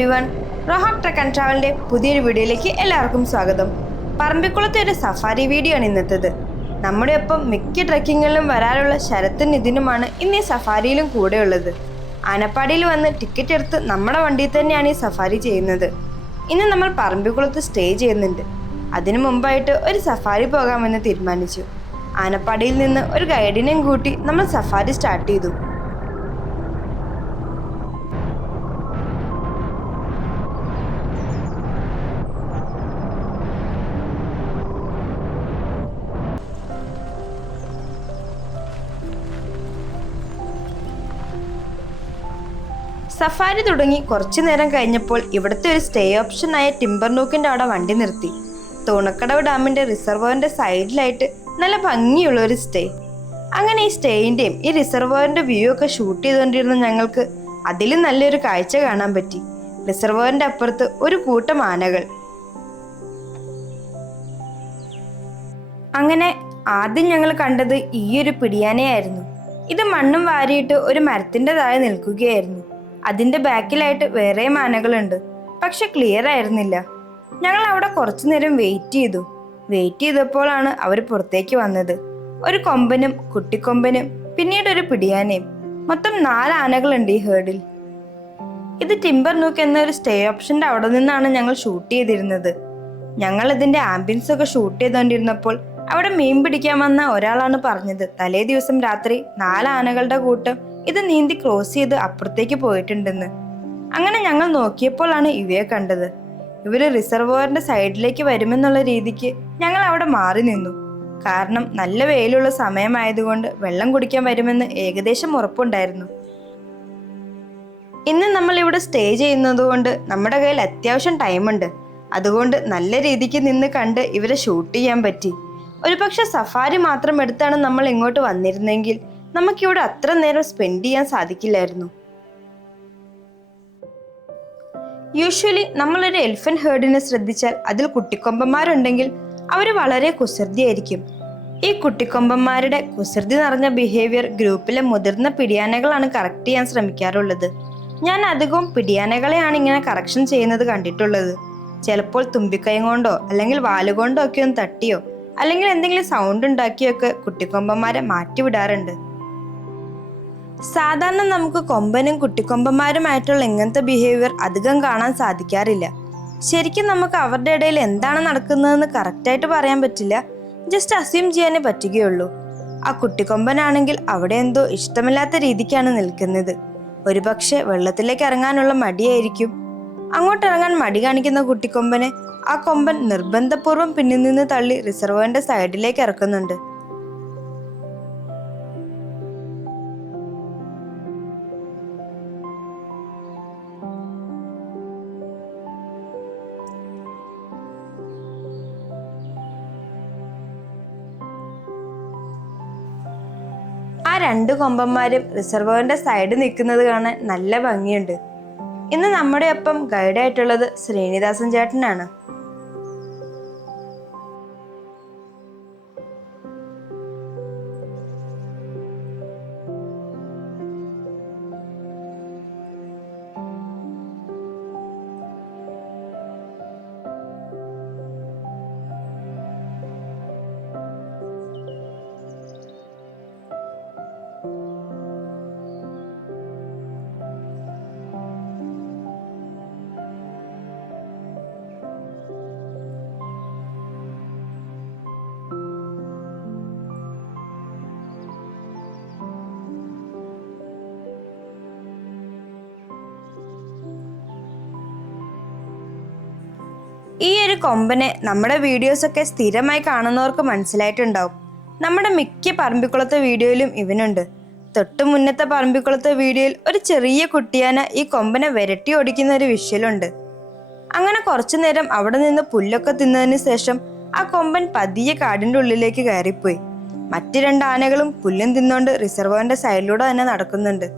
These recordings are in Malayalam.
എവരിവൺ, റോഹാക് ട്രക്ക് ആൻഡ് ട്രാവലിന്റെ പുതിയൊരു വീഡിയോയിലേക്ക് എല്ലാവർക്കും സ്വാഗതം. പറമ്പിക്കുളത്തെ ഒരു സഫാരി വീഡിയോ ആണ് ഇന്നത്തേത്. നമ്മുടെ ഒപ്പം മിക്ക ട്രക്കിങ്ങിലും വരാനുള്ള ശരത്തും നിതിനുമാണ് ഇന്ന് ഈ സഫാരിയിലും കൂടെയുള്ളത്. ആനപ്പാടിയിൽ വന്ന് ടിക്കറ്റ് എടുത്ത് നമ്മുടെ വണ്ടിയിൽ തന്നെയാണ് ഈ സഫാരി ചെയ്യുന്നത്. ഇന്ന് നമ്മൾ പറമ്പിക്കുളത്ത് സ്റ്റേ ചെയ്യുന്നുണ്ട്. അതിനു മുമ്പായിട്ട് ഒരു സഫാരി പോകാമെന്ന് തീരുമാനിച്ചു. ആനപ്പാടിയിൽ നിന്ന് ഒരു ഗൈഡിനെയും കൂട്ടി നമ്മൾ സഫാരി സ്റ്റാർട്ട് ചെയ്തു. സഫാരി തുടങ്ങി കുറച്ചു നേരം കഴിഞ്ഞപ്പോൾ ഇവിടുത്തെ ഒരു സ്റ്റേ ഓപ്ഷനായ ടിംബർനൂക്കിന്റെ അവിടെ വണ്ടി നിർത്തി. തൂണക്കടവ് ഡാമിന്റെ റിസർവോയറിന്റെ സൈഡിലായിട്ട് നല്ല ഭംഗിയുള്ള ഒരു സ്റ്റേ. അങ്ങനെ ഈ സ്റ്റേയിന്റെയും ഈ റിസർവോയറിന്റെ വ്യൂ ഒക്കെ ഷൂട്ട് ചെയ്തുകൊണ്ടിരുന്ന ഞങ്ങൾക്ക് അതിലും നല്ലൊരു കാഴ്ച കാണാൻ പറ്റി. റിസർവോയറിന്റെ അപ്പുറത്ത് ഒരു കൂട്ടം ആനകൾ. അങ്ങനെ ആദ്യം ഞങ്ങൾ കണ്ടത് ഈ ഒരു പിടിയാനയായിരുന്നു. ഇത് മണ്ണും വാരിയിട്ട് ഒരു മരത്തിന്റെ താഴെ നിൽക്കുകയായിരുന്നു. അതിന്റെ ബാക്കിലായിട്ട് വേറെയും ആനകളുണ്ട്, പക്ഷെ ക്ലിയർ ആയിരുന്നില്ല. ഞങ്ങൾ അവിടെ കുറച്ചു നേരം വെയിറ്റ് ചെയ്തപ്പോഴാണ് അവർ പുറത്തേക്ക് വന്നത്. ഒരു കൊമ്പനും കുട്ടിക്കൊമ്പനും പിന്നീട് ഒരു പിടിയാനയും. മൊത്തം 4 ആനകളുണ്ട് ഈ ഹേർഡിൽ. ഇത് ടിംബർനൂക്ക് എന്ന ഒരു സ്റ്റേ ഓപ്ഷന്റെ അവിടെ നിന്നാണ് ഞങ്ങൾ ഷൂട്ട് ചെയ്തിരുന്നത്. ഞങ്ങൾ ഇതിന്റെ ആംബിയൻസ് ഒക്കെ ഷൂട്ട് ചെയ്തുകൊണ്ടിരുന്നപ്പോൾ അവിടെ മീൻ പിടിക്കാൻ വന്ന ഒരാളാണ് പറഞ്ഞത് തലേ ദിവസം രാത്രി 4 ആനകളുടെ കൂട്ടം ഇത് നീന്തി ക്രോസ് ചെയ്ത് അപ്പുറത്തേക്ക് പോയിട്ടുണ്ടെന്ന്. അങ്ങനെ ഞങ്ങൾ നോക്കിയപ്പോഴാണ് ഇവയെ കണ്ടത്. ഇവര് റിസർവോയറിന്റെ സൈഡിലേക്ക് വരുമെന്നുള്ള രീതിക്ക് ഞങ്ങൾ അവിടെ മാറി നിന്നു. കാരണം നല്ല വെയിലുള്ള സമയമായതുകൊണ്ട് വെള്ളം കുടിക്കാൻ വരുമെന്ന് ഏകദേശം ഉറപ്പുണ്ടായിരുന്നു. ഇന്ന് നമ്മൾ ഇവിടെ സ്റ്റേ ചെയ്യുന്നത് കൊണ്ട് നമ്മുടെ കയ്യിൽ അത്യാവശ്യം ടൈമുണ്ട്. അതുകൊണ്ട് നല്ല രീതിക്ക് നിന്ന് കണ്ട് ഇവരെ ഷൂട്ട് ചെയ്യാൻ പറ്റി. ഒരുപക്ഷെ സഫാരി മാത്രം എടുത്താണ് നമ്മൾ ഇങ്ങോട്ട് വന്നിരുന്നെങ്കിൽ നമുക്കിവിടെ അത്ര നേരം സ്പെൻഡ് ചെയ്യാൻ സാധിക്കില്ലായിരുന്നു. യൂഷ്വലി നമ്മളൊരു എലിഫന്റ് ഹേർഡിനെ ശ്രദ്ധിച്ചാൽ അതിൽ കുട്ടിക്കൊമ്പന്മാരുണ്ടെങ്കിൽ അവർ വളരെ കുസൃതിയായിരിക്കും. ഈ കുട്ടിക്കൊമ്പന്മാരുടെ കുസൃതി നിറഞ്ഞ ബിഹേവിയർ ഗ്രൂപ്പിലെ മുതിർന്ന പിടിയാനകളാണ് കറക്റ്റ് ചെയ്യാൻ ശ്രമിക്കാറുള്ളത്. ഞാൻ അധികവും പിടിയാനകളെയാണ് ഇങ്ങനെ കറക്ഷൻ ചെയ്യുന്നത് കണ്ടിട്ടുള്ളത്. ചിലപ്പോൾ തുമ്പിക്കൈ കൊണ്ടോ അല്ലെങ്കിൽ വാലുകൊണ്ടോ ഒക്കെ ഒന്ന് തട്ടിയോ അല്ലെങ്കിൽ എന്തെങ്കിലും സൗണ്ട് ഉണ്ടാക്കിയൊക്കെ കുട്ടിക്കൊമ്പന്മാരെ മാറ്റിവിടാറുണ്ട്. സാധാരണ നമുക്ക് കൊമ്പനും കുട്ടിക്കൊമ്പന്മാരുമായിട്ടുള്ള ഇങ്ങനത്തെ ബിഹേവിയർ അധികം കാണാൻ സാധിക്കാറില്ല. ശരിക്കും നമുക്ക് അവരുടെ ഇടയിൽ എന്താണ് നടക്കുന്നതെന്ന് കറക്റ്റായിട്ട് പറയാൻ പറ്റില്ല. ജസ്റ്റ് അസ്യൂം ചെയ്യാനേ പറ്റുകയുള്ളൂ. ആ കുട്ടിക്കൊമ്പനാണെങ്കിൽ അവിടെ എന്തോ ഇഷ്ടമില്ലാത്ത രീതിക്കാണ് നിൽക്കുന്നത്. ഒരുപക്ഷെ വെള്ളത്തിലേക്ക് ഇറങ്ങാനുള്ള മടിയായിരിക്കും. അങ്ങോട്ടിറങ്ങാൻ മടി കാണിക്കുന്ന കുട്ടിക്കൊമ്പനെ ആ കൊമ്പൻ നിർബന്ധപൂർവ്വം പിന്നിൽ നിന്ന് തള്ളി റിസർവോയറിന്റെ സൈഡിലേക്ക് ഇറക്കുന്നുണ്ട്. ആ 2 കൊമ്പന്മാരും റിസർവോയറിന്റെ സൈഡ് നിൽക്കുന്നത് കാണാൻ നല്ല ഭംഗിയുണ്ട്. ഇന്ന് നമ്മുടെ ഒപ്പം ഗൈഡായിട്ടുള്ളത് ശ്രീനിദാസൻ ചേട്ടനാണ്. ഈ ഒരു കൊമ്പനെ നമ്മുടെ വീഡിയോസൊക്കെ സ്ഥിരമായി കാണുന്നവർക്ക് മനസ്സിലായിട്ടുണ്ടാവും. നമ്മുടെ മിക്ക പറമ്പിക്കുളത്തെ വീഡിയോയിലും ഇവനുണ്ട്. തൊട്ടു മുന്നത്തെ പറമ്പിക്കുളത്തെ വീഡിയോയിൽ ഒരു ചെറിയ കുട്ടിയാന ഈ കൊമ്പനെ വിരട്ടി ഓടിക്കുന്ന ഒരു വിഷ്വലുണ്ട്. അങ്ങനെ കുറച്ചു നേരം അവിടെ നിന്ന് പുല്ലൊക്കെ തിന്നതിന് ശേഷം ആ കൊമ്പൻ പതിയെ കാടിന്റെ ഉള്ളിലേക്ക് കയറിപ്പോയി. മറ്റു 2 ആനകളും പുല്ലും തിന്നോണ്ട് റിസർവോയറിന്റെ സൈഡിലൂടെ തന്നെ നടക്കുന്നുണ്ട്.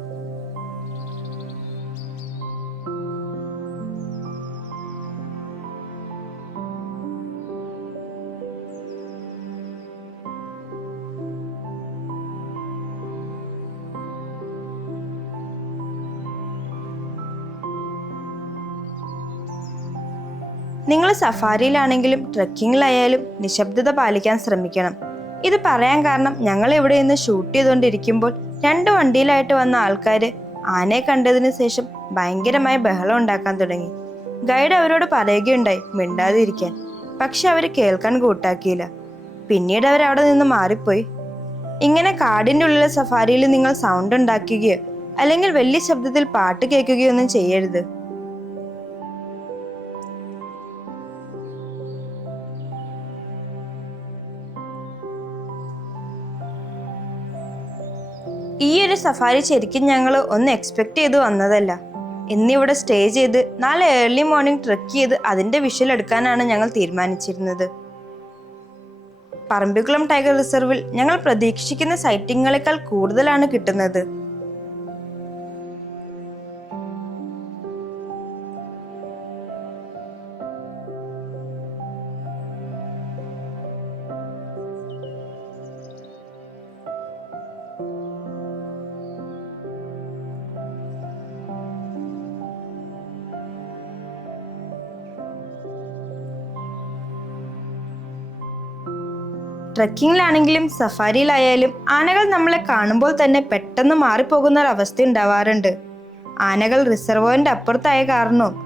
നിങ്ങൾ സഫാരിയിലാണെങ്കിലും ട്രെക്കിങ്ങിലായാലും നിശബ്ദത പാലിക്കാൻ ശ്രമിക്കണം. ഇത് പറയാൻ കാരണം ഞങ്ങൾ ഇവിടെ നിന്ന് ഷൂട്ട് ചെയ്തുകൊണ്ടിരിക്കുമ്പോൾ 2 വണ്ടിയിലായിട്ട് വന്ന ആൾക്കാർ ആനയെ കണ്ടതിന് ശേഷം ഭയങ്കരമായ ബഹളം ഉണ്ടാക്കാൻ തുടങ്ങി. ഗൈഡ് അവരോട് പറയുകയുണ്ടായി മിണ്ടാതിരിക്കാൻ. പക്ഷെ അവർ കേൾക്കാൻ കൂട്ടാക്കിയില്ല. പിന്നീട് അവർ അവിടെ നിന്ന് മാറിപ്പോയി. ഇങ്ങനെ കാടിൻ്റെ ഉള്ളിലെ സഫാരിയിൽ നിങ്ങൾ സൗണ്ട് ഉണ്ടാക്കുകയോ അല്ലെങ്കിൽ വലിയ ശബ്ദത്തിൽ പാട്ട് കേൾക്കുകയോ ഒന്നും ചെയ്യരുത്. ഈ ഒരു സഫാരി ശരിക്കും ഞങ്ങൾ ഒന്ന് എക്സ്പെക്ട് ചെയ്ത് വന്നതല്ല. ഇന്നിവിടെ സ്റ്റേ ചെയ്ത് നാളെ ഏർലി മോർണിംഗ് ട്രെക്ക് ചെയ്ത് അതിൻ്റെ വിഷ്വൽ എടുക്കാനാണ് ഞങ്ങൾ തീരുമാനിച്ചിരുന്നത്. പറമ്പിക്കുളം ടൈഗർ റിസർവിൽ ഞങ്ങൾ പ്രതീക്ഷിക്കുന്ന സൈറ്റിങ്ങുകളെക്കാൾ കൂടുതലാണ് കിട്ടുന്നത്. ട്രക്കിങ്ങിലാണെങ്കിലും സഫാരിയിലായാലും ആനകൾ നമ്മളെ കാണുമ്പോൾ തന്നെ പെട്ടെന്ന് മാറിപ്പോകുന്ന ഒരവസ്ഥ ഉണ്ടാവാറുണ്ട്. ആനകൾ റിസർവോയറിന്റെ അപ്പുറത്തായ കാരണവും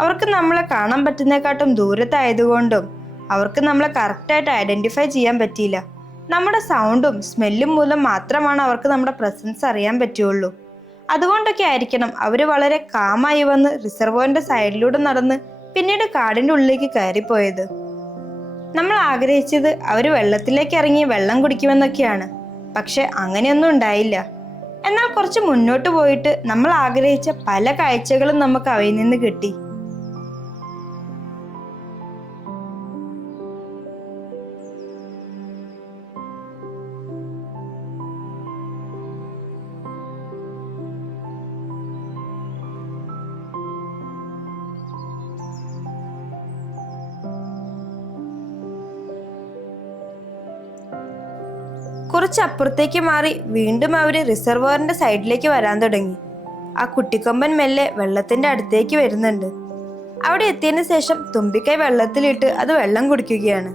അവർക്ക് നമ്മളെ കാണാൻ പറ്റുന്നതിനെക്കാട്ടും ദൂരത്തായതുകൊണ്ടും അവർക്ക് നമ്മളെ കറക്റ്റായിട്ട് ഐഡന്റിഫൈ ചെയ്യാൻ പറ്റിയില്ല. നമ്മുടെ സൗണ്ടും സ്മെല്ലും മൂലം മാത്രമാണ് അവർക്ക് നമ്മുടെ പ്രസൻസ് അറിയാൻ പറ്റുള്ളൂ. അതുകൊണ്ടൊക്കെ ആയിരിക്കണം അവർ വളരെ കാമായി വന്ന് റിസർവോയറിന്റെ സൈഡിലൂടെ നടന്ന് പിന്നീട് കാടിന്റെ ഉള്ളിലേക്ക് കയറിപ്പോയത്. നമ്മൾ ആഗ്രഹിച്ചത് അവർ വെള്ളത്തിലേക്ക് ഇറങ്ങി വെള്ളം കുടിക്കുമെന്നൊക്കെയാണ്. പക്ഷെ അങ്ങനെയൊന്നും ഉണ്ടായില്ല. എന്നാൽ കുറച്ച് മുന്നോട്ട് പോയിട്ട് നമ്മൾ ആഗ്രഹിച്ച പല കാഴ്ചകളും നമുക്ക് അവയിൽ നിന്ന് കിട്ടി. കുറച്ച് അപ്പുറത്തേക്ക് മാറി വീണ്ടും അവര് റിസർവോയറിന്റെ സൈഡിലേക്ക് വരാൻ തുടങ്ങി. ആ കുട്ടിക്കൊമ്പൻ മെല്ലെ വെള്ളത്തിന്റെ അടുത്തേക്ക് വരുന്നുണ്ട്. അവിടെ എത്തിയതിനു ശേഷം തുമ്പിക്കൈ വെള്ളത്തിലിട്ട് അത് വെള്ളം കുടിക്കുകയാണ്.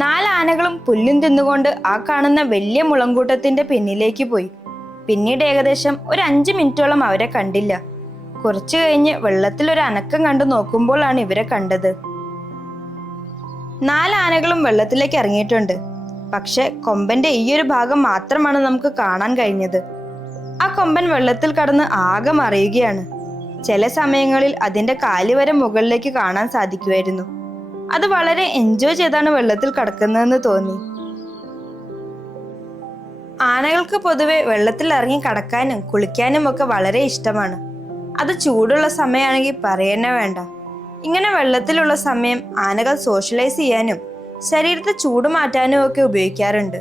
നാല് ആനകളും പുല്ലും തിന്നുകൊണ്ട് ആ കാണുന്ന വലിയ മുളങ്കൂട്ടത്തിന്റെ പിന്നിലേക്ക് പോയി. പിന്നീട് ഏകദേശം ഒരു 5 മിനിറ്റോളം അവരെ കണ്ടില്ല. കുറച്ചു കഴിഞ്ഞ് വെള്ളത്തിൽ ഒരു അനക്കം കണ്ടു നോക്കുമ്പോഴാണ് ഇവരെ കണ്ടത്. 4 ആനകളും വെള്ളത്തിലേക്ക് ഇറങ്ങിയിട്ടുണ്ട്. പക്ഷെ കൊമ്പന്റെ ഈ ഒരു ഭാഗം മാത്രമാണ് നമുക്ക് കാണാൻ കഴിഞ്ഞത്. ആ കൊമ്പൻ വെള്ളത്തിൽ കടന്ന് ആകെ മറിയുകയാണ്. ചില സമയങ്ങളിൽ അതിന്റെ കാല് വരെ മുകളിലേക്ക് കാണാൻ സാധിക്കുമായിരുന്നു. അത് വളരെ എൻജോയ് ചെയ്താണ് വെള്ളത്തിൽ കിടക്കുന്നതെന്ന് തോന്നി. ആനകൾക്ക് പൊതുവെ വെള്ളത്തിൽ ഇറങ്ങി കടക്കാനും കുളിക്കാനും ഒക്കെ വളരെ ഇഷ്ടമാണ്. അത് ചൂടുള്ള സമയമാണെങ്കിൽ പറയന്നെ വേണ്ട. ഇങ്ങനെ വെള്ളത്തിലുള്ള സമയം ആനകൾ സോഷ്യലൈസ് ചെയ്യാനും ശരീരത്തെ ചൂട് മാറ്റാനും ഒക്കെ ഉപയോഗിക്കാറുണ്ട്.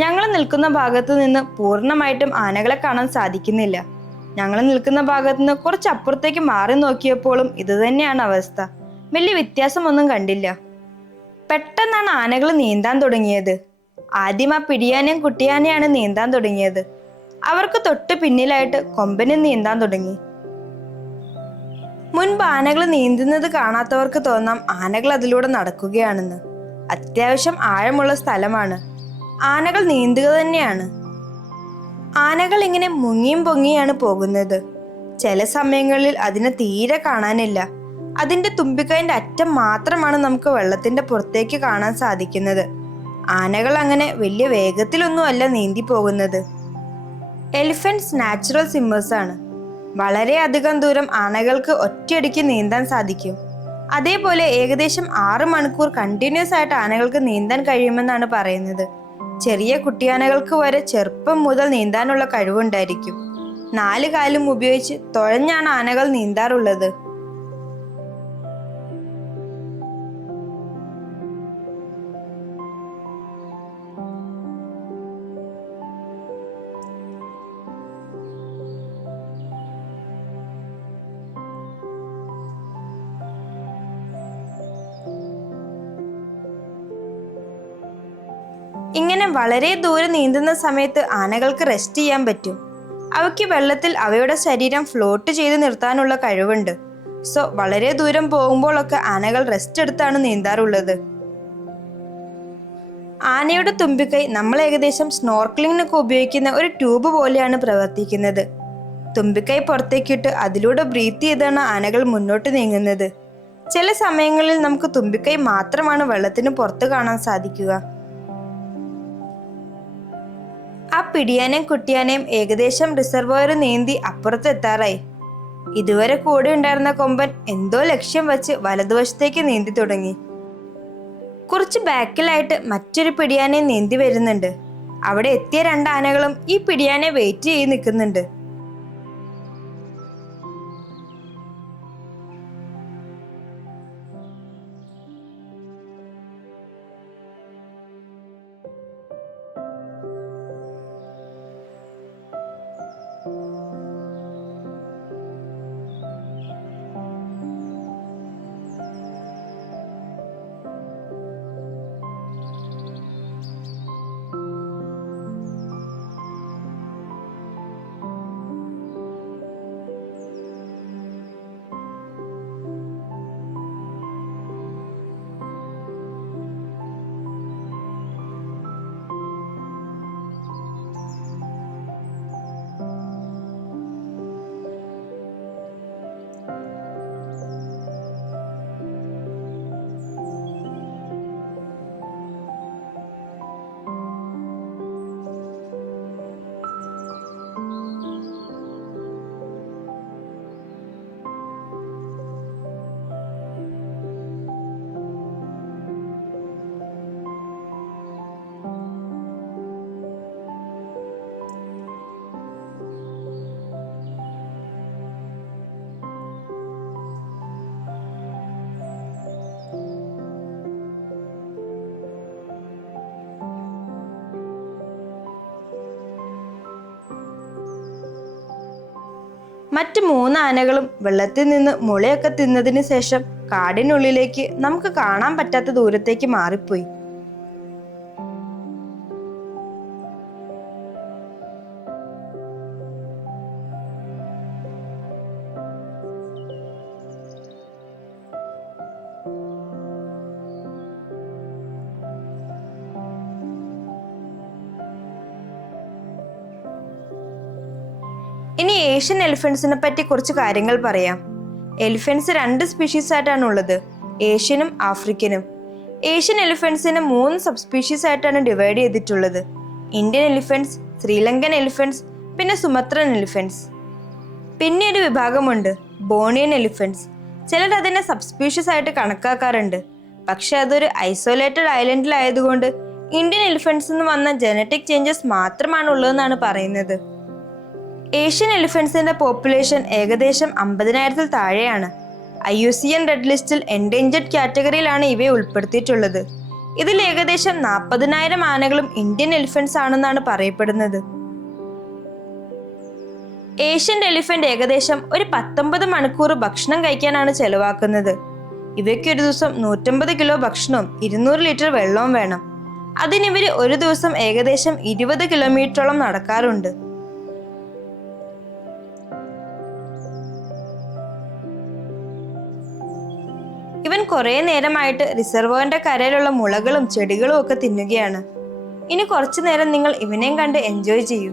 ഞങ്ങൾ നിൽക്കുന്ന ഭാഗത്തു നിന്ന് പൂർണ്ണമായിട്ടും ആനകളെ കാണാൻ സാധിക്കുന്നില്ല. ഞങ്ങൾ നിൽക്കുന്ന ഭാഗത്തു നിന്ന് കുറച്ച് അപ്പുറത്തേക്ക് മാറി നോക്കിയപ്പോഴും ഇതുതന്നെയാണ് അവസ്ഥ. വലിയ വ്യത്യാസമൊന്നും കണ്ടില്ല. പെട്ടെന്നാണ് ആനകൾ നീന്താൻ തുടങ്ങിയത്. ആദ്യം ആ പിടിയാനയും കുട്ടിയാനയാണ് നീന്താൻ തുടങ്ങിയത്. അവർക്ക് തൊട്ട് പിന്നിലായിട്ട് കൊമ്പനും നീന്താൻ തുടങ്ങി. മുൻപ് ആനകൾ നീന്തുന്നത് കാണാത്തവർക്ക് തോന്നാം ആനകൾ അതിലൂടെ നടക്കുകയാണെന്ന്. അത്യാവശ്യം ആഴമുള്ള സ്ഥലമാണ്. ആനകൾ നീന്തുക തന്നെയാണ്. ആനകൾ ഇങ്ങനെ മുങ്ങിയും പൊങ്ങിയാണ് പോകുന്നത്. ചില സമയങ്ങളിൽ അതിനെ തീരെ കാണാനില്ല. അതിന്റെ തുമ്പിക്കൈന്റെ അറ്റം മാത്രമാണ് നമുക്ക് വെള്ളത്തിന്റെ പുറത്തേക്ക് കാണാൻ സാധിക്കുന്നത്. ആനകൾ അങ്ങനെ വലിയ വേഗത്തിലൊന്നും അല്ല നീന്തി പോകുന്നത്. എലിഫന്റ്സ് നാച്ചുറൽ സ്വിമ്മേഴ്സ് ആണ്. വളരെ അധികം ദൂരം ആനകൾക്ക് ഒറ്റയടിക്ക് നീന്താൻ സാധിക്കും. അതേപോലെ ഏകദേശം 6 മണിക്കൂർ കണ്ടിന്യൂസ് ആയിട്ട് ആനകൾക്ക് നീന്താൻ കഴിയുമെന്നാണ് പറയുന്നത്. ചെറിയ കുട്ടിയാനകൾക്ക് വരെ ചെറുപ്പം മുതൽ നീന്താനുള്ള കഴിവുണ്ടായിരിക്കും. 4 കാലും ഉപയോഗിച്ച് തുഴഞ്ഞാണ് ആനകൾ നീന്താറുള്ളത്. ഇങ്ങനെ വളരെ ദൂരെ നീന്തുന്ന സമയത്ത് ആനകൾക്ക് റെസ്റ്റ് ചെയ്യാൻ പറ്റും. അവയ്ക്ക് വെള്ളത്തിൽ അവയുടെ ശരീരം ഫ്ലോട്ട് ചെയ്ത് നിർത്താനുള്ള കഴിവുണ്ട്. സോ വളരെ ദൂരം പോകുമ്പോഴൊക്കെ ആനകൾ റെസ്റ്റ് എടുത്താണ് നീന്താറുള്ളത്. ആനയുടെ തുമ്പിക്കൈ നമ്മൾ ഏകദേശം സ്നോർക്ലിങ്ങിനൊക്കെ ഉപയോഗിക്കുന്ന ഒരു ട്യൂബ് പോലെയാണ് പ്രവർത്തിക്കുന്നത്. തുമ്പിക്കൈ പുറത്തേക്കിട്ട് അതിലൂടെ ബ്രീത്ത് ചെയ്താണ് ആനകൾ മുന്നോട്ട് നീങ്ങുന്നത്. ചില സമയങ്ങളിൽ നമുക്ക് തുമ്പിക്കൈ മാത്രമാണ് വെള്ളത്തിന് പുറത്ത് കാണാൻ സാധിക്കുക. ആ പിടിയാനയും കുട്ടിയാനയും ഏകദേശം റിസർവോയർ നീന്തി അപ്പുറത്ത് എത്താറായി. ഇതുവരെ കൂടെ ഉണ്ടായിരുന്ന കൊമ്പൻ എന്തോ ലക്ഷ്യം വെച്ച് വലതുവശത്തേക്ക് നീന്തി തുടങ്ങി. കുറച്ച് ബാക്കിലായിട്ട് മറ്റൊരു പിടിയാനയും നീന്തി വരുന്നുണ്ട്. അവിടെ എത്തിയ 2 ആനകളും ഈ പിടിയാനെ വെയിറ്റ് ചെയ്ത് നിൽക്കുന്നുണ്ട്. മറ്റ് 3 ആനകളും വെള്ളത്തിൽ നിന്ന് മുളയൊക്കെ തിന്നതിന് ശേഷം കാടിനുള്ളിലേക്ക് നമുക്ക് കാണാൻ പറ്റാത്ത ദൂരത്തേക്ക് മാറിപ്പോയി. ഇനി ഏഷ്യൻ എലിഫൻസിനെ പറ്റി കുറച്ച് കാര്യങ്ങൾ പറയാം. എലിഫൻസ് 2 സ്പീഷീസ് ആയിട്ടാണ് ഉള്ളത്, ഏഷ്യനും ആഫ്രിക്കനും. ഏഷ്യൻ എലിഫൻസിനെ 3 സബ് സ്പീഷീസ് ആയിട്ടാണ് ഡിവൈഡ് ചെയ്തിട്ടുള്ളത്: ഇന്ത്യൻ എലിഫൻസ്, ശ്രീലങ്കൻ എലിഫൻസ്, പിന്നെ സുമത്രൻ എലിഫൻസ്. പിന്നെ ഒരു വിഭാഗമുണ്ട്, ബോണിയൻ എലിഫൻസ്. ചിലർ അതിനെ സബ് സ്പീഷീസ് ആയിട്ട് കണക്കാക്കാറുണ്ട്. പക്ഷെ അതൊരു ഐസൊലേറ്റഡ് ഐലൻഡിലായതുകൊണ്ട് ഇന്ത്യൻ എലിഫൻസിൽ നിന്ന് വന്ന ജനറ്റിക് ചേഞ്ചസ് മാത്രമാണ് ഉള്ളതെന്നാണ് പറയുന്നത്. ഏഷ്യൻ എലിഫൻസിന്റെ പോപ്പുലേഷൻ ഏകദേശം 50,000-ൽ താഴെയാണ്. IUCN റെഡ് ലിസ്റ്റിൽ എൻഡേഞ്ചർഡ് കാറ്റഗറിയിലാണ് ഇവയെ ഉൾപ്പെടുത്തിയിട്ടുള്ളത്. ഇതിൽ ഏകദേശം 40,000 ആനകളും ഇന്ത്യൻ എലിഫൻസ് ആണെന്നാണ് പറയപ്പെടുന്നത്. ഏഷ്യൻ എലിഫന്റ് ഏകദേശം ഒരു 19 മണിക്കൂർ ഭക്ഷണം കഴിക്കാനാണ് ചെലവാക്കുന്നത്. ഇവയ്ക്ക് ഒരു ദിവസം 150 കിലോ ഭക്ഷണവും 200 ലിറ്റർ വെള്ളവും വേണം. അതിനിവര് ഒരു ദിവസം ഏകദേശം 20 കിലോമീറ്ററോളം നടക്കാറുണ്ട്. ഇവൻ കുറെ നേരമായിട്ട് റിസർവോയറിന്റെ കരയിലുള്ള മുളകളും ചെടികളും ഒക്കെ തിന്നുകയാണ്. ഇനി കുറച്ചു നേരം നിങ്ങൾ ഇവനെയും കണ്ട് എൻജോയ് ചെയ്യൂ.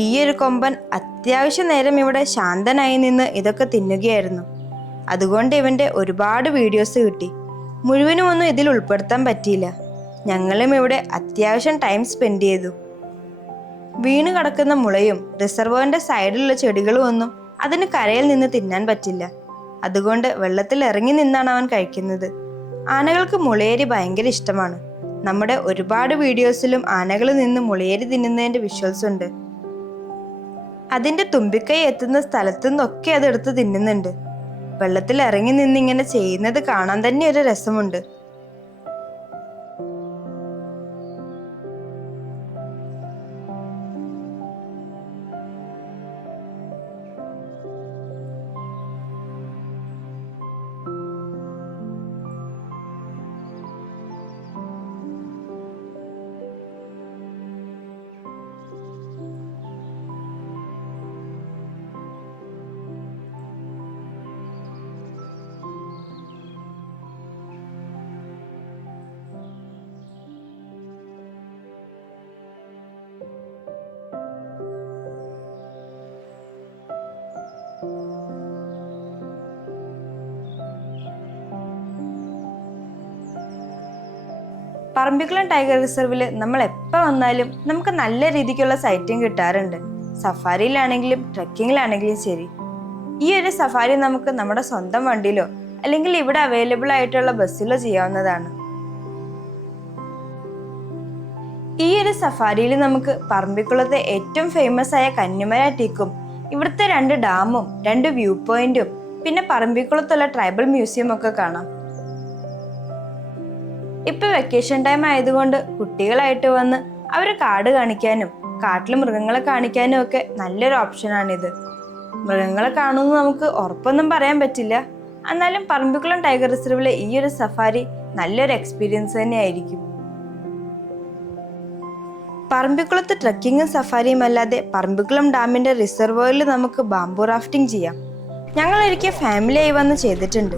ഈയൊരു കൊമ്പൻ അത്യാവശ്യം നേരം ഇവിടെ ശാന്തനായി നിന്ന് ഇതൊക്കെ തിന്നുകയായിരുന്നു. അതുകൊണ്ട് ഇവന്റെ ഒരുപാട് വീഡിയോസ് കിട്ടി. മുഴുവനും ഒന്നും ഇതിൽ ഉൾപ്പെടുത്താൻ പറ്റിയില്ല. ഞങ്ങളും ഇവിടെ അത്യാവശ്യം ടൈം സ്പെൻഡ് ചെയ്തു. വീണ് കിടക്കുന്ന മുളയും റിസർവോറിന്റെ സൈഡിലുള്ള ചെടികളും ഒന്നും അതിന് കരയിൽ നിന്ന് തിന്നാൻ പറ്റില്ല. അതുകൊണ്ട് വെള്ളത്തിൽ ഇറങ്ങി നിന്നാണ് അവൻ കഴിക്കുന്നത്. ആനകൾക്ക് മുളയേരി ഭയങ്കര ഇഷ്ടമാണ്. നമ്മുടെ ഒരുപാട് വീഡിയോസിലും ആനകൾ നിന്ന് മുളയേരി തിന്നുന്നതിന്റെ വിഷ്വൽസ് ഉണ്ട്. അതിന്റെ തുമ്പിക്കൈ എത്തുന്ന സ്ഥലത്തു നിന്നൊക്കെ അത് എടുത്ത് തിന്നുന്നുണ്ട്. വെള്ളത്തിൽ ഇറങ്ങി നിന്നിങ്ങനെ ചെയ്യുന്നത് കാണാൻ തന്നെ ഒരു രസമുണ്ട്. പറമ്പിക്കുളം ടൈഗർ റിസർവിൽ നമ്മൾ എപ്പോൾ വന്നാലും നമുക്ക് നല്ല രീതിക്കുള്ള സൈറ്റിംഗ് കിട്ടാറുണ്ട്. സഫാരിയിലാണെങ്കിലും ട്രെക്കിങ്ങിലാണെങ്കിലും ശരി. ഈ ഒരു സഫാരി നമുക്ക് നമ്മുടെ സ്വന്തം വണ്ടിയിലോ അല്ലെങ്കിൽ ഇവിടെ അവൈലബിൾ ആയിട്ടുള്ള ബസ്സിലോ ചെയ്യാവുന്നതാണ്. ഈ ഒരു സഫാരിയിൽ നമുക്ക് പറമ്പിക്കുളത്തെ ഏറ്റവും ഫേമസ് ആയ കന്നിമല ടീക്കും ഇവിടുത്തെ 2 ഡാമും 2 വ്യൂ പോയിന്റും പിന്നെ പറമ്പിക്കുളത്തുള്ള ട്രൈബൽ മ്യൂസിയം ഒക്കെ കാണാം. ഇപ്പൊ വെക്കേഷൻ ടൈം ആയതുകൊണ്ട് കുട്ടികളായിട്ട് വന്ന് അവര് കാട് കാണിക്കാനും കാട്ടിൽ മൃഗങ്ങളെ കാണിക്കാനും ഒക്കെ നല്ലൊരു ഓപ്ഷനാണിത്. മൃഗങ്ങളെ കാണുമെന്ന് നമുക്ക് ഉറപ്പൊന്നും പറയാൻ പറ്റില്ല. എന്നാലും പറമ്പിക്കുളം ടൈഗർ റിസർവിലെ ഈ ഒരു സഫാരി നല്ലൊരു എക്സ്പീരിയൻസ് തന്നെ ആയിരിക്കും. പറമ്പിക്കുളത്ത് ട്രക്കിങ്ങും സഫാരിയും അല്ലാതെ പറമ്പിക്കുളം ഡാമിന്റെ റിസർവോയറിൽ നമുക്ക് ബാംബു റാഫ്റ്റിംഗ് ചെയ്യാം. ഞങ്ങൾ ഒരിക്കൽ ഫാമിലിയായി വന്ന് ചെയ്തിട്ടുണ്ട്.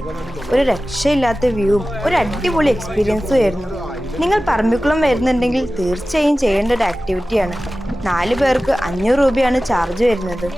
ഒരു രക്ഷയില്ലാത്ത വ്യൂവും ഒരു അടിപൊളി എക്സ്പീരിയൻസും ആയിരുന്നു. നിങ്ങൾ പറമ്പിക്കുളം വരുന്നുണ്ടെങ്കിൽ തീർച്ചയായും ചെയ്യേണ്ട ഒരു ആക്ടിവിറ്റിയാണ്. 4 പേർക്ക് 500 രൂപയാണ് ചാർജ് വരുന്നത്.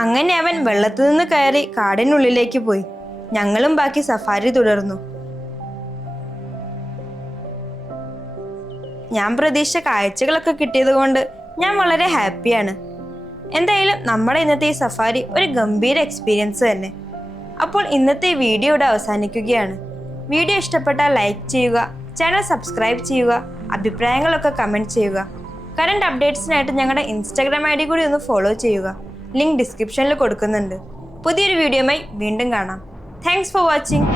അങ്ങനെ അവൻ വെള്ളത്തിൽ നിന്ന് കയറി കാടിനുള്ളിലേക്ക് പോയി. ഞങ്ങളും ബാക്കി സഫാരി തുടർന്നു. ഞാൻ പ്രതീക്ഷിച്ച കാഴ്ചകളൊക്കെ കിട്ടിയത് കൊണ്ട് ഞാൻ വളരെ ഹാപ്പിയാണ്. എന്തായാലും നമ്മുടെ ഇന്നത്തെ ഈ സഫാരി ഒരു ഗംഭീര എക്സ്പീരിയൻസ് തന്നെ. അപ്പോൾ ഇന്നത്തെ ഈ വീഡിയോ ഇവിടെ അവസാനിക്കുകയാണ്. വീഡിയോ ഇഷ്ടപ്പെട്ടാൽ ലൈക്ക് ചെയ്യുക, ചാനൽ സബ്സ്ക്രൈബ് ചെയ്യുക, അഭിപ്രായങ്ങളൊക്കെ കമൻറ്റ് ചെയ്യുക. കറണ്ട് അപ്ഡേറ്റ്സിനായിട്ട് ഞങ്ങളുടെ ഇൻസ്റ്റാഗ്രാം ID കൂടി ഒന്ന് ഫോളോ ചെയ്യുക. ലിങ്ക് ഡിസ്ക്രിപ്ഷനിൽ കൊടുക്കുന്നുണ്ട്. പുതിയൊരു വീഡിയോയുമായി വീണ്ടും കാണാം. Thanks for watching.